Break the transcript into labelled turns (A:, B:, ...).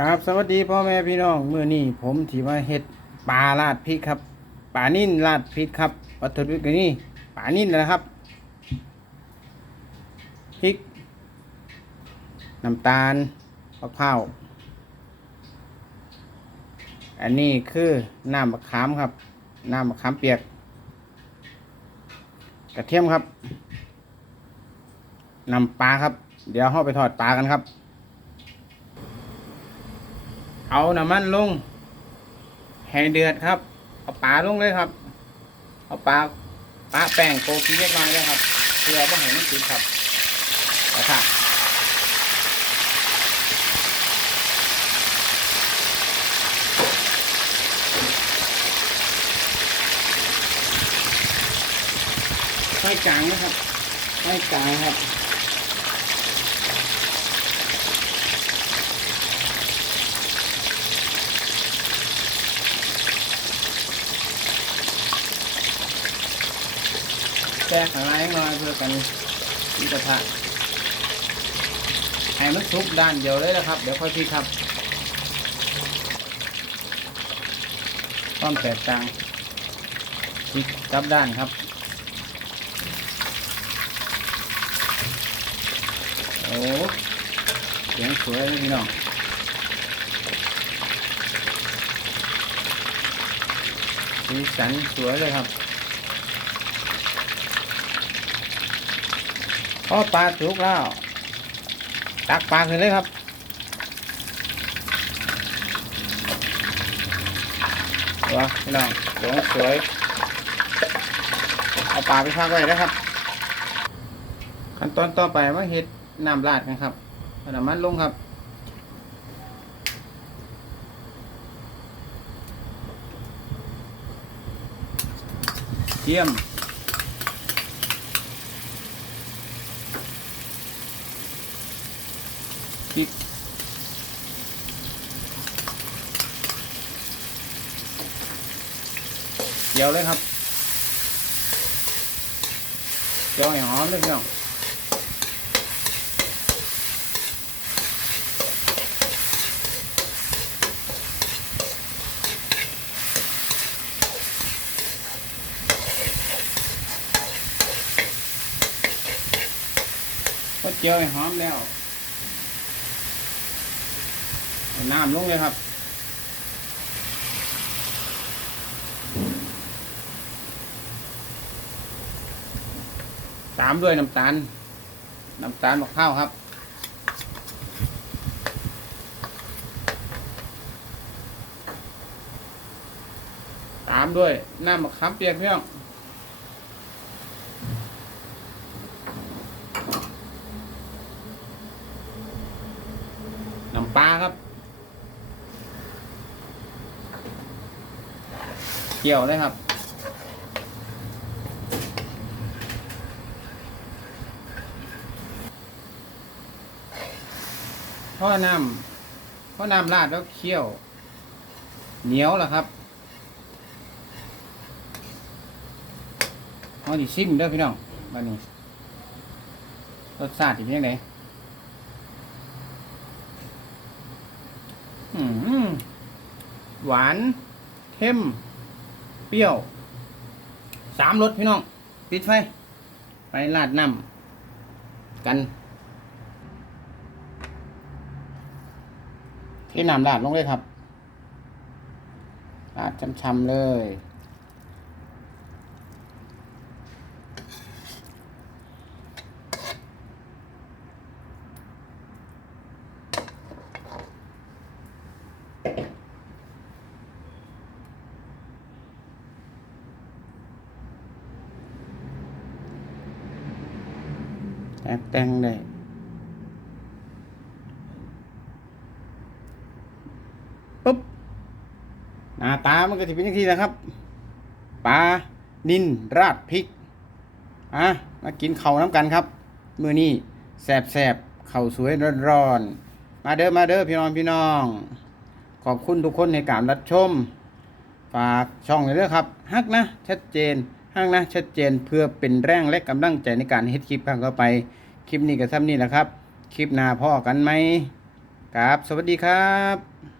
A: ครับสวัสดีพ่อแม่พี่น้องเมื่อนี้ผมที่าเฮ็ดปลาลาดพริกครับปลานิ่นลาดพริกครับวัตถุดิบก็นี่ปลานิ่นนะครับพริกน้ำตาลมะพร้าวอันนี้คือน้ำมะขามครับน้ำมะขามเปียก กระเทียมครับน้ำปลาครับ เดี๋ยวเราไปทอดปลากันครับ เอาน้ำมันลงให้เดือดครับ เอาปลาลงเลยครับ เอาปลาปลาแป้งโกกีเล็กน้อยเลยครับ เพื่อว่าให้มันติดครับกระทะไฟกลางนะครับไฟกลางครับ แก้อะไรหน่อยเพื่อกันที่กระทะให้มันสุกด้านเดียวเลยนะครับ เดี๋ยวค่อยพลิครับต้องแตกต่างพลิกกลับด้านครับ โอ้เสียงสวยเลยพี่น้องสีสันสวยเลยครับ อปลาสุกแล้ว ตักปลาขึ้นเลยครับตัวพี่น้องสวยสวยเอาปลาไปพักไว้นะครับ ขั้นตอนต่อไปมาเห็ดน้ำราดกันครับเอาน้ำมันลงครับเทียม พริกเดี๋ยวเลยครับเจียวให้หอมเลยพี่น้องพอเจียวให้หอมแล้ว น้ำลงเลยครับตามด้วยน้ำตาล น้ำตาลมะพร้าวครับ ตามด้วยน้ำมะขามเปียกเพื่อนน้ำปลาครับ เกี่ยวเลยครับพ่อน้ำพ่อน้ำราดแล้วเคี่ยว เหนียวแล้วครับเอาดิซิมเด้อพี่น้องบ้านนี้รสชาติเป็นยังไงหวาน เข้ม ปรี้ยวสามรสพี่น้อง ปิดไฟ ไปลาดน้ำกันที่น้ำลาดลงเลยครับลาดช้ำๆเลย แตกแต่งได้ปุ๊บหน้าตามันก็จะเป็นอย่างที่นะครับปลานินราดพริกอะมากินเข่าน้ำกันครับ มือนี้แสบแสบๆเข่าสวยร้อนๆมาเด้อมาเด้อพี่น้องพี่น้อง ขอบคุณทุกคนในการรับชม ฝากช่องเลยเด้อครับฮักนะ ชัดเจน ห้างนะชัดเจนเพื่อเป็นแรงและกำลังใจในการเฮ็ดคลิปครั้งต่อไป คลิปนี้ก็ซ้ำนี่แหละครับ คลิปหน้าพ่อกันไหมครับ สวัสดีครับ